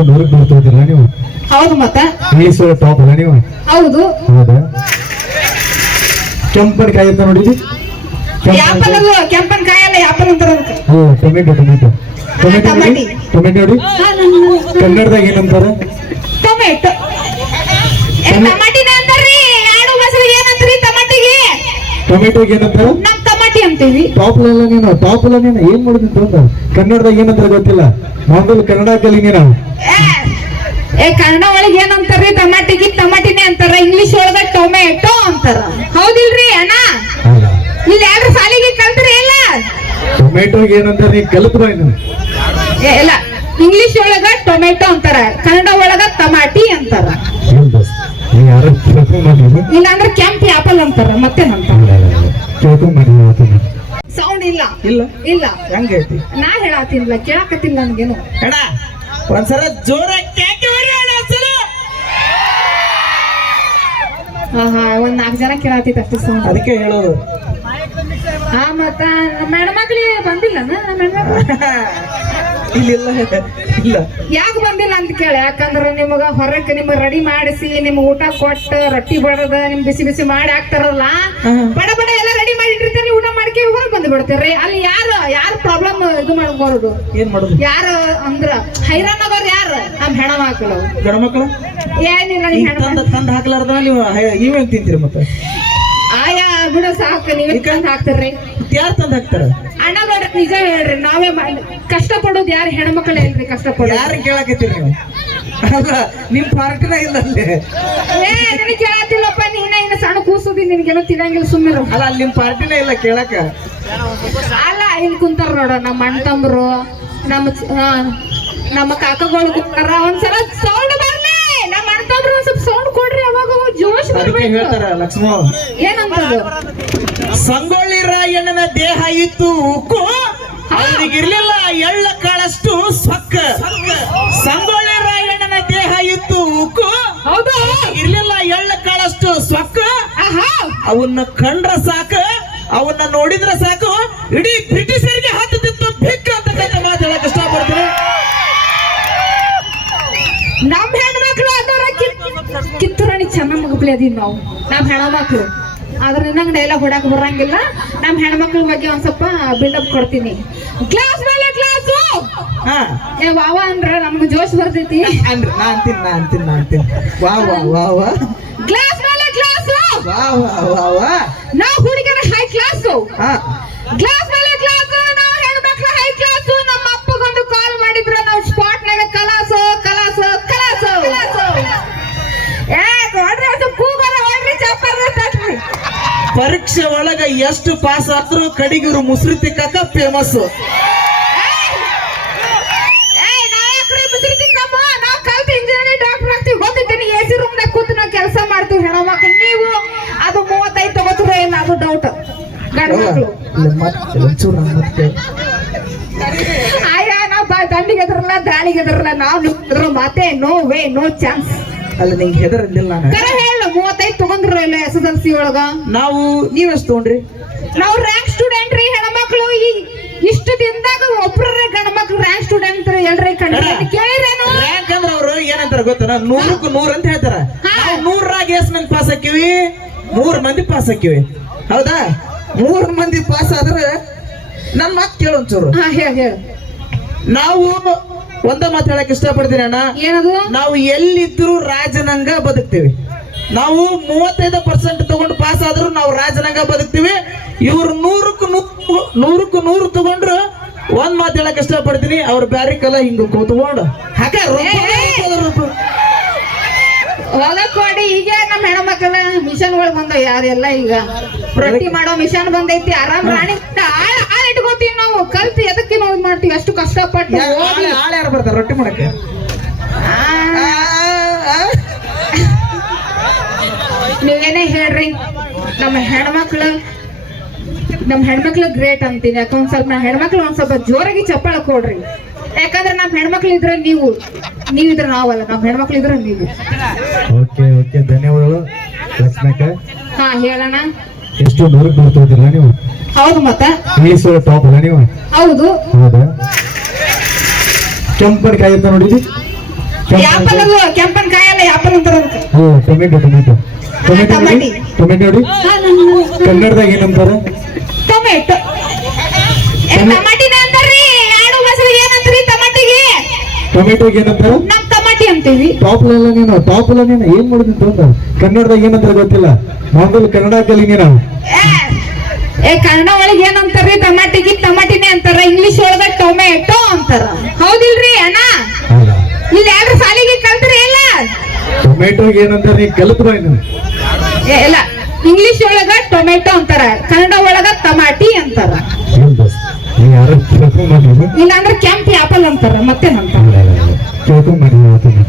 ಎಷ್ಟು ಬರ್ತಾ ಇದ್ದೀರಾ ನೀವು? ಹೌದು ಮತ್ತೆ? ಮೈಸೂರು ಟಾಪ್ ಅಲ್ಲ ನೀವು? ಹೌದು. ಹೌದಾ? ಕೆಂಪನ ಕಾಯಿ ಅಂತ ನೋಡಿದ್ರಿ ಯಾಪಲ್ ಅದು ಅಲ್ಲ ಯಾಪಲ್ ಅಂತಾರ ಅದಕ್ಕೆ. Tomato tomato. ಟೊಮೆಟೊ ಟಮಾಟಿ. ಟೊಮೆಟೊ ನೋಡಿ. ಕನ್ನಡದಾಗ ಏನಂತಾರ ಟೊಮೆಟೊ. ಏ ಟಮಾಟಿನ ಅಂತಾರ್ರಿ. ಎರಡು ಮೊಸರು ಏನಂದ್ರಿ ಟಮಾಟಿಗೆ? ಟೊಮೆಟೊಗೆ ಏನಂತಾರ ನಮ್ ಟಮಾಟಿ ಅಂತೀವಿ. ಟಾಪ್ ನೀನು ಟಾಪ್ ನೀನು. ಏನ್ ಮಾಡಿದ್ನಿ ಅಂತ ಕನ್ನಡದಾಗ ಏನಂತಾರ ಗೊತ್ತಿಲ್ಲ? ಮಾಮೂಲಿ ಕನ್ನಡ ಕಲಿ ನೀನು. ಏ, ಏ ಕನ್ನಡ ಒಳಗೆ ಏನಂತಾರ್ರಿ? ಟಮಾಟಿಗೆ ಟಮಾಟಿನೇ ಅಂತಾರ ಇಂಗ್ಲಿಷ್ ಒಳಗ ಟೊಮೆಟೊ ಅಂತಾರ. ಹೌದಿಲ್ರಿ ಅಣ್ಣ? ಇಲ್ಲಿ ಯಾರು ಸಾಲಿಗೆ ಕಲ್ತ್ರಿ ಇಲ್ಲ? ಟೊಮೆಟೊಗೆ ಏನಂತಾರ ನೀವು ಕಲಿತು ಬಾ ಏ, ಇಲ್ಲ. ಇಂಗ್ಲಿಷ್ ಒಳಗ ಟೊಮೆಟೊ ಅಂತಾರ ಕನ್ನಡ ಒಳಗ ಟಮಾಟಿ ಅಂತಾರ. ಇಲ್ಲಾಂದ್ರೆ ಕೆಂಪ್ ಆಪಲ್ ಅಂತಾರ ಮತ್ತೆ ಕೇಳ್ಕೊಂಡ್ ಮಾಡಿ ಹೇಳ್ತೀನಿ ಸೌಂಡ್ ಇಲ್ಲ. ಇಲ್ಲ. ಇಲ್ಲ. ಹೆಂಗೈತಿ ನಾ ಹೇಳತ್ತಿಲ್ಲ ಕೇಳಕತ್ತಿಲ್ಲ ನನ್ಗೇನು. ಒಂದ್ಸಲ ಜೋರ ಕ್ಯಾಕೆ ಹೊಡಿ ಅಣ್ಣ ಒಂದ್ಸಲ. ಹಾ ಹಾ ಒಂದ್ ನಾಲ್ಕು ಜನ ಕೇಳತ್ತಿತ್ತು ಅಷ್ಟೇ ಸೌಂಡ್ ಅದಕ್ಕೆ ಹೇಳೋದು. ಹಾ ಮತ್ತ ನಮ್ಮ ಹೆಣ್ಮಕ್ಳಿಗೆ ಬಂದಿಲ್ಲ ನಮ್ಮ ಹೆಣ್ಮಕ್ಳು ಇಲ್ಲ ಇಲ್ಲ. ಯಾಕೆ ಬಂದಿಲ್ಲ? ಅಂತ ಕೇಳಿ. ಯಾಕಂದ್ರೆ ನಿಮಗ ಹೊರಕ್ಕೆ ನಿಮ್ಗೆ ರೆಡಿ ಮಾಡಿಸಿ ನಿಮ್ ಊಟ ಕೊಟ್ಟು ರೊಟ್ಟಿ ಬಡದ ನಿಮ್ ಬಿಸಿ ಬಿಸಿ ಮಾಡಿ ಹಾಕ್ತಾರಲ್ಲ. ಬಡ ಬಡ ಎಲ್ಲ ರೆಡಿ ಮಾಡಿ ಇಟ್ಟಿರ್ತಾರೆ ಊಟ ಮಾಡ್ಕೆ ಹೊರಗೆ ಬಂದು ಬಿಡ್ತೀರಿ ಅಲ್ಲಿ ಯಾರು ಯಾರು ಪ್ರಾಬ್ಲಮ್ ಇದು ಮಾಡ್ಬಾರ್ದು? ಏನ್ ಮಾಡೋದು? ಯಾರು ಅಂದ್ರ ಹೈರಾಣಗೋರ್ ಯಾರು? ನಮ್ ಹೆಣ್ಮಕ್ಳು ಗಂಡ್ಮಕ್ಳು ಏನಿಲ್ಲ ಈಗ ನಿಮ್ ತಂದ ಹಾಕ್ಲಾರ್ದ ನೀವು? ನೀವೇನ್ ತಿಂತೀರಿ ಮತ್ತೆ? ಆಯಾ ಬಿಡು ಸಾಕು ನೀವೇ ತಂದ್ ಹಾಕ್ತಿರ್ರಿ ಯಾರು ತಂದ ಹಾಕ್ತಾರ? ಅಣ್ಣ ಬೇಡ ನಿಜ ಹೇಳ್ರಿ ನಾವೇ ಮಾಡಿ ಕಷ್ಟ ಪಡೋದು ಯಾರು ಹೆಣ್ಮಕ್ಳು ಇಲ್ರಿ ಕಷ್ಟ ಪಡೋದು ಯಾರು ಕೇಳಾಕತ್ತೀರಿ ನೀವು? ನಿಮ್ ಪಾರ್ಟಿನ ಇಲ್ಲ ಅಲ್ಲಿ ಏ ನಿನಗೆ ಕೇಳತ್ತಿಲ್ಲಪ್ಪ ನೀನ ಇನ್ನ ಸಣ್ಣ ಕೂಸುದಿ ನಿನಗೇನೋ ತಿನ್ನಂಗಿಲ್ಲ ಸುಮ್ಮನೆ ಅಲ್ಲ ಅಲ್ಲಿ ನಿಮ್ ಪಾರ್ಟಿನ ಇಲ್ಲ ಕೇಳಕ. ಅಲ್ಲ ಇಲ್ಲಿ ಕುಂತಾರ ನೋಡ ನಮ್ಮ ಅಣ್ಣತಂಬ್ರು ನಮ್ಮ ಚ- ಆ, ನಮ್ಮ ಕಾಕಗಳು ಕುಂತಾರ. ಒಂದ್ಸಲ ಸೌಂಡ್ ಬರ್ಲಿ. ನಮ್ಮ ಅಣ್ಣತಂಬ್ರು ಒಂದ್ ಸ್ವಲ್ಪ ಸೌಂಡ್ ಕೊಡ್ರಿ ಅವಾಗ ಜೋಶ್ ಹೇಳ್ತಾರ ಲಕ್ಷ್ಮಣ ಏನಂತದು ಸಂಗೊಳ್ಳಿ ರಾಯಣ್ಣನ ದೇಹ ಇತ್ತು ಉಕ್ಕು ಅವನಿಗಿರ್ಲಿಲ್ಲ ಎಳ್ಳ ಕಾಳಷ್ಟು ಸೊಕ್ಕ. ಸಂಗೊಳ್ಳಿ ರಾಯಣ್ಣನ ದೇಹ ಇತ್ತು ಉಕ್ಕು. ಹೌದು. ಇರ್ಲಿಲ್ಲ ಎಳ್ಳ ಕಾಳಷ್ಟು ಸೊಕ್ಕ ಅವನ್ನ ಕಂಡ್ರ ಸಾಕ ಅವನ್ನ ನೋಡಿದ್ರ ಸಾಕು. ಇಡೀ ಬ್ರಿಟಿಷರಿಗೆ ಹತ್ತದಿತ್ತು ಭಿಕ್ಕ ಅಂತ ಮಾತು ಮಾತಾಡಕ್ಕೆ ಇಷ್ಟಪಡ್ತೀನಿ. ನಮ್ಮ ಹೆಣ್ಮಕ್ಳು ಅದರ ಕಿತ್ತೂರಾಣಿ ಚೆನ್ನಮ್ಮ ಮಗಪ್ಲೆ ಅದೀವಿ ನಾವು. ನಮ್ ಹೆಣ್ಮಕ್ಳು. ಆದ್ರೆ ನಂಗೆ ಡೈಲಾಗ್ ಹೊಡಕ್ ಬರಂಗಿಲ್ಲ. ನಮ್ಮ ಹೆಣ್ಮಕ್ಳ ಬಗ್ಗೆ ಒಂದ್ ಸ್ವಲ್ಪ ಬಿಲ್ಡಪ್ ಕೊಡ್ತೀನಿ. ಕ್ಲಾಸ್ ಮೇಲೆ ಕ್ಲಾಸು ಹಾ. ಏ ವಾವ ಅಂದ್ರೆ ನಮ್ಗೆ ಜೋಶ್ ಬರ್ತೈತಿ. ಅಂದ್ರ ನಾ ಅಂತೀನಿ ನಾ ಅಂತೀನಿ ನಾ ಅಂತೀನಿ. ವಾ ವಾ ವಾ ವಾ ಕ್ಲಾಸ್ ಮೇಲೆ ಕ್ಲಾಸು ವಾ ವಾ ವಾ ವಾ ನಾವು ಹುಡುಗರ ಹಾ. ಕ್ಲಾಸ್ ಪರೀಕ್ಷೆ ಒಳಗ ಎಷ್ಟು ಪಾಸ್ ಆದ್ರೂ ಕಡಿಗಿರು ಮುಸ್ರಿ ತಿಕ್ಕಕ ಫೇಮಸ್ ಕೆಲಸ ಮಾಡ್ತೀವಿ ಹೆಣ್ಮಕ್ಳು ನೀವು ಅದು ಮೂವತ್ತೈದು ತಗೋತೀರೋ ಇಲ್ಲ ಅದು ಡೌಟ್ ಮತ್ತೆ ಆಯಾ ನಾವು ದಂಡಿಗೆ ಎದರಲ್ಲ ದಾಳಿಗೆ ಎದರಲ್ಲ ನಾವು ನಿಂತಿದ್ರು ಮಾತೆ ನೋ ವೇ ನೋ ಚಾನ್ಸ್ ಅಲ್ಲ ನಿಂಗೆ ಹೆದರಲಿಲ್ಲ ನಾನು. ಕರೆ ಹೇಳು ಮೂವತ್ತೈದು ತಗೊಂಡ್ರು ಇಲ್ಲ ಎಸ್ ಎಸ್ ಎಲ್ ಸಿ ಒಳಗ? ನಾವು ನೀವೆಷ್ಟು ತಗೊಂಡ್ರಿ? ನಾವು ರ್ಯಾಂಕ್ ಸ್ಟೂಡೆಂಟ್ ರೀ ಹೆಣ್ಮಕ್ಳು. ಈ ಇಷ್ಟು ದಿನದಾಗ ಒಬ್ರೇ ಗಂಡ್ಮಕ್ಳು ರ್ಯಾಂಕ್ ಸ್ಟೂಡೆಂಟ್ ಎಲ್ರಿ ಕಂಡ್ರಿ ಕೇಳಿರೇನು? ರ್ಯಾಂಕ್ ಅಂದ್ರೆ ಅವ್ರು ಏನಂತಾರ ಗೊತ್ತಾರ ನೂರಕ್ಕೂ ನೂರ್ ಅಂತ ಹೇಳ್ತಾರ. ನಾವು ನೂರಾಗ ಎಷ್ಟ್ ಮಂದಿ ಪಾಸ್ ಹಾಕಿವಿ ಮೂರ್ ಮಂದಿ ಪಾಸ್ ಹಾಕಿವಿ ಹೌದಾ? ಮೂರ್ ಮಂದಿ ಪಾಸ್ ಆದ್ರೆ ನನ್ ಮಾತು ಕೇಳೊಂಚೂರು ಹಾ ಹೇಳು ಹೇಳು. ನಾವು ಒಂದ ಮಾತು ಹೇಳಕ್ ಇಷ್ಟಪಡ್ತೀನಿ ಅಣ್ಣ. ಏನದು? ನಾವು ಎಲ್ಲಿದ್ರು ರಾಜನಂಗ ಬದುಕ್ತೀವಿ. ನಾವು ಮೂವತ್ತೈದು ಪರ್ಸೆಂಟ್ ತಗೊಂಡು ಪಾಸ್ ಆದ್ರು ನಾವು ರಾಜನಂಗ ಬದುಕ್ತೀವಿ. ಇವ್ರು ನೂರಕ್ಕೂ ನೂರು ನೂರಕ್ಕೂ ನೂರು ತಗೊಂಡ್ರು ಒಂದ್ ಮಾತು ಹೇಳಕ್ ಇಷ್ಟಪಡ್ತೀನಿ. ಅವ್ರ ಬ್ಯಾರಿ ಕಲ ಹಿಂಗ ಕೂತ್ಕೊಂಡು. ಹಾಕ ಹೊಲಕ್ ಈಗ ನಮ್ಮ ಹೆಣ್ಮಕ್ಳ ಮಿಷನ್ಗಳು ಬಂದ ಯಾರೆಲ್ಲ ಈಗ? ರೊಟ್ಟಿ ಮಾಡೋ ಮಿಷನ್ ಬಂದೈತಿ ಆರಾಮ್ ರಾಣಿ. ಆಳ ಆಳ್ ಇಟ್ಕೋತೀವಿ ನಾವು. ಕಲ್ತು ಎದಕ್ಕೆ ನಾವು ಇದ್ ಮಾಡ್ತೀವಿ. ಅಷ್ಟು ಕಷ್ಟಪಟ್ಟು ಆಳೆ ಯಾರು ಬರ್ತಾರೆ ರೊಟ್ಟಿ ಮಾಡಕ್ಕೆ? ನೀವೇನೇ ಹೇಳ್ರಿ. ನಮ್ಮ ಹೆಣ್ಮಕ್ಳು ನಮ್ಮ ಹೆಣ್ಮಕ್ಳು ಗ್ರೇಟ್ ಅಂತೀನಿ. ಯಾಕೆ ಒಂದ್ ಸ್ವಲ್ಪ ನಾ ಹೆಣ್ಮಕ್ಳು ಒಂದ್ ಸ್ವಲ್ಪ ಜೋರಾಗಿ ಚಪ್ಪಾಳ ಕೊಡ್ರಿ. ಯಾಕಂದ್ರೆ ನಮ್ಮ ಹೆಣ್ಮಕ್ಳು ಇದ್ರೆ ನೀವು ನೀವಿದ್ರೆ ನಾವಲ್ಲ. ನಮ್ಮ ಹೆಣ್ಮಕ್ಳು ಇದ್ರೆ ನೀವು. Okay okay. ಧನ್ಯವಾದಗಳು. ಲಕ್ಷ್ಮಕ್ಕ. ಹಾ ಹೇಳೋಣ ಎಷ್ಟು ದೂರಕ್ಕೆ ನೂರು ನೀವು? ಹೌದು ಮತ್ತೆ. ಇಂಗ್ಲೀಷ್ ಟಾಪ್ ಅಲ್ಲ ನೀವು? ಹೌದು. ಹೌದಾ? ಕೆಂಪು ಕಾಯಿ ಅಂತ ನೋಡಿದ್ರಿ ಆಪಲ್ ಅದು ಕೆಂಪನ್ ಕಾಯಲ್ಲ ಆಪಲ್ ಅಂತಾರ ಅದಕ್ಕೆ. ಓ ಟೊಮೆಟೊ ಟೊಮೆಟೊ. ಟೊಮೆಟೊ ನೋಡಿ ಟೊಮೆಟೊ. ನೋಡಿ. ಕನ್ನಡದಾಗ ಏನಂತಾರ ಟೊಮೆಟೊ. ಏ, ಟಮಾಟಿನ ಅಂತಾರ್ರಿ ಆಡು ಬಸರು ಏನಂತಾರಿ ಟಮಾಟಿಗೆ? ಟೊಮೆಟೊಗೆ ಏನಂತಾರ ನಮ್ ಟಮಾಟಿ ಅಂತೀವಿ. ನೀನು ನೀನು ಏನ್ ಕನ್ನಡದಾಗ ಏನಂತಾರ ಗೊತ್ತಿಲ್ಲ. ಮೊದಲು ಕನ್ನಡ ಕಲಿ ನೀನು. ಏ ಕನ್ನಡ ಒಳಗೆ ಏನಂತಾರ್ರಿ ಟಮಾಟಿಗೆ? ಟಮಾಟಿನೇ ಅಂತಾರ ಇಂಗ್ಲಿಷ್ ಒಳಗ ಟೊಮೆಟೊ ಅಂತಾರ. ಟೊಮೆಟೊಗೆ ಏನಂತಾರ ನೀ ಕಲಿತು ಬಾ ಏ, ಇಲ್ಲ. ಇಂಗ್ಲಿಷ್ ಒಳಗ ಟೊಮೆಟೊ ಅಂತಾರ. ಕನ್ನಡ ಒಳಗ ಟಮಾಟಿ ಅಂತಾರ. ಇಲ್ಲಾಂದ್ರೆ ಕೆಂಪು ಆಪಲ್ ಅಂತಾರ ಮತ್ತೇನಂತಾರ ಕೇಳ್ಕೊಂಡ್ ಬಂದಿದ್ದು